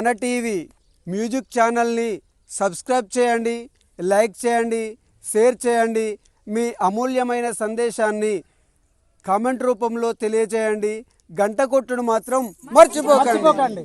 మన TV music ఛానల్ని subscribe చేయండి లైక్ చేయండి షేర్ చేయండి. మీ అమూల్యమైన సందేశాన్ని కామెంట్ రూపంలో తెలియజేయండి. గంట కొట్టును మాత్రం మర్చిపోకండి.